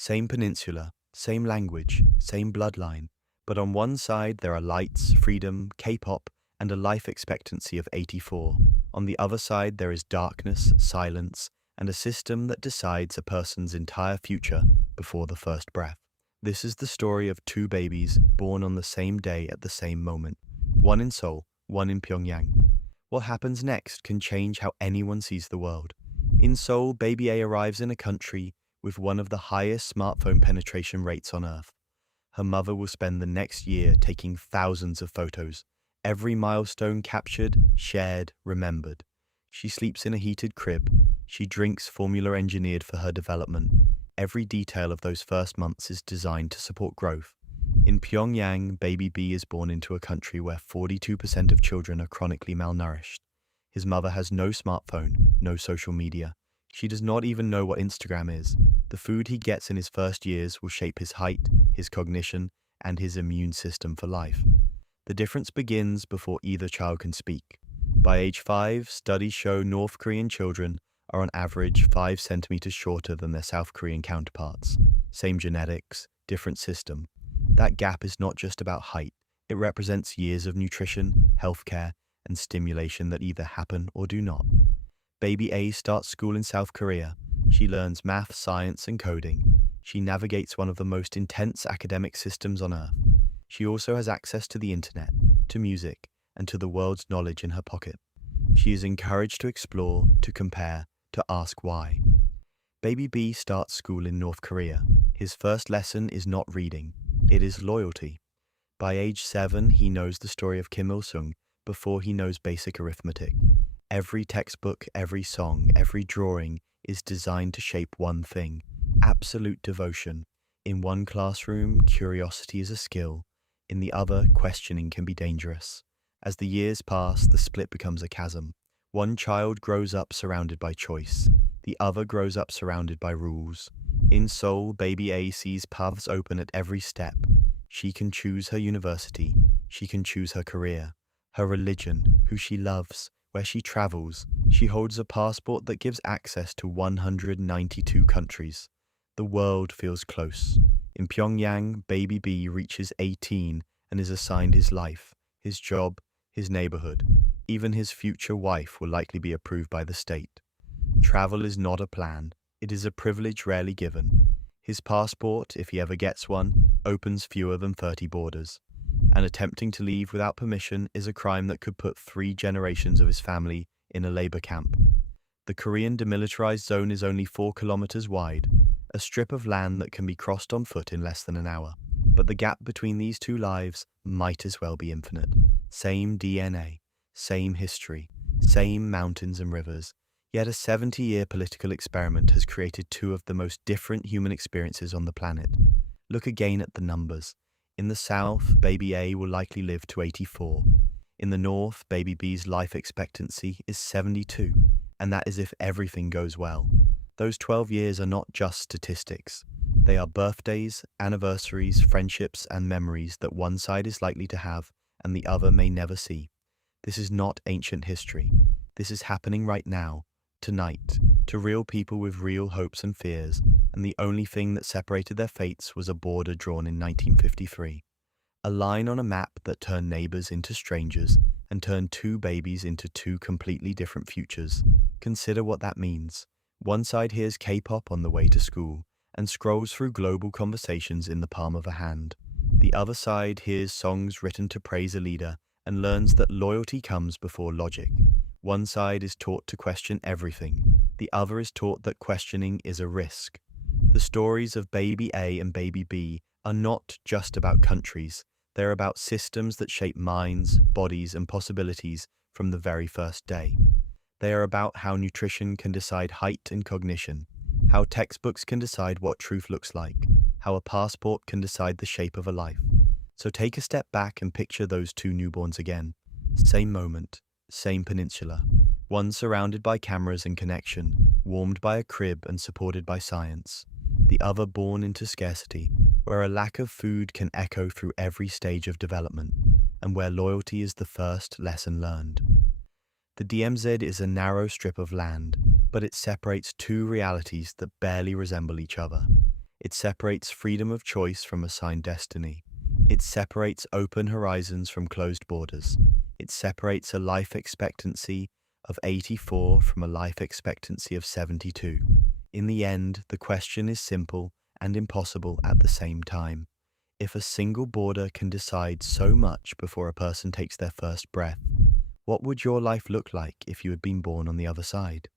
Same peninsula, same language, same bloodline, but on one side there are lights, freedom, K-pop, and a life expectancy of 84. On the other side there is darkness, silence, and a system that decides a person's entire future before the first breath. This is the story of two babies born on the same day at the same moment, one in Seoul, one in Pyongyang. What happens next can change how anyone sees the world. In Seoul, baby A arrives in a country with one of the highest smartphone penetration rates on Earth. Her mother will spend the next year taking thousands of photos, every milestone captured, shared, remembered. She sleeps in a heated crib. She drinks formula engineered for her development. Every detail of those first months is designed to support growth. In Pyongyang, baby B is born into a country where 42% of children are chronically malnourished. His mother has no smartphone, no social media. She does not even know what Instagram is. The food he gets in his first years will shape his height, his cognition, and his immune system for life. The difference begins before either child can speak. By age 5, studies show North Korean children are on average 5 centimeters shorter than their South Korean counterparts. Same genetics, different system. That gap is not just about height. It represents years of nutrition, healthcare, and stimulation that either happen or do not. Baby A starts school in South Korea. She learns math, science, and coding. She navigates one of the most intense academic systems on Earth. She also has access to the internet, to music, and to the world's knowledge in her pocket. She is encouraged to explore, to compare, to ask why. Baby B starts school in North Korea. His first lesson is not reading, it is loyalty. By age 7, he knows the story of Kim Il-sung before he knows basic arithmetic. Every textbook, every song, every drawing is designed to shape one thing: absolute devotion. In one classroom, curiosity is a skill. In the other, questioning can be dangerous. As the years pass, the split becomes a chasm. One child grows up surrounded by choice. The other grows up surrounded by rules. In Seoul, baby A sees paths open at every step. She can choose her university. She can choose her career, her religion, who she loves, where she travels. She holds a passport that gives access to 192 countries. The world feels close. In Pyongyang, baby B reaches 18 and is assigned his life, his job, his neighborhood. Even his future wife will likely be approved by the state. Travel is not a plan. It is a privilege rarely given. His passport, if he ever gets one, opens fewer than 30 borders. And attempting to leave without permission is a crime that could put 3 generations of his family in a labor camp. The Korean demilitarized zone is only 4 kilometers wide, a strip of land that can be crossed on foot in less than an hour. But the gap between these two lives might as well be infinite. Same DNA, same history, same mountains and rivers. Yet a 70-year political experiment has created 2 of the most different human experiences on the planet. Look again at the numbers. In the south, baby A will likely live to 84. In the north, baby B's life expectancy is 72, and that is if everything goes well. Those 12 years are not just statistics. They are birthdays, anniversaries, friendships, and memories that one side is likely to have and the other may never see. This is not ancient history. This is happening right now, tonight, to real people with real hopes and fears, and the only thing that separated their fates was a border drawn in 1953. A line on a map that turned neighbors into strangers and turned 2 babies into 2 completely different futures. Consider what that means. One side hears K-pop on the way to school and scrolls through global conversations in the palm of a hand. The other side hears songs written to praise a leader and learns that loyalty comes before logic. One side is taught to question everything. The other is taught that questioning is a risk. The stories of baby A and baby B are not just about countries. They're about systems that shape minds, bodies, and possibilities from the very first day. They are about how nutrition can decide height and cognition, how textbooks can decide what truth looks like, how a passport can decide the shape of a life. So take a step back and picture those 2 newborns again. Same moment, same peninsula. One surrounded by cameras and connection, warmed by a crib and supported by science. The other born into scarcity, where a lack of food can echo through every stage of development, and where loyalty is the first lesson learned. The DMZ is a narrow strip of land, but it separates 2 realities that barely resemble each other. It separates freedom of choice from assigned destiny. It separates open horizons from closed borders. It separates a life expectancy of 84 from a life expectancy of 72. In the end, the question is simple and impossible at the same time. If a single border can decide so much before a person takes their first breath, what would your life look like if you had been born on the other side?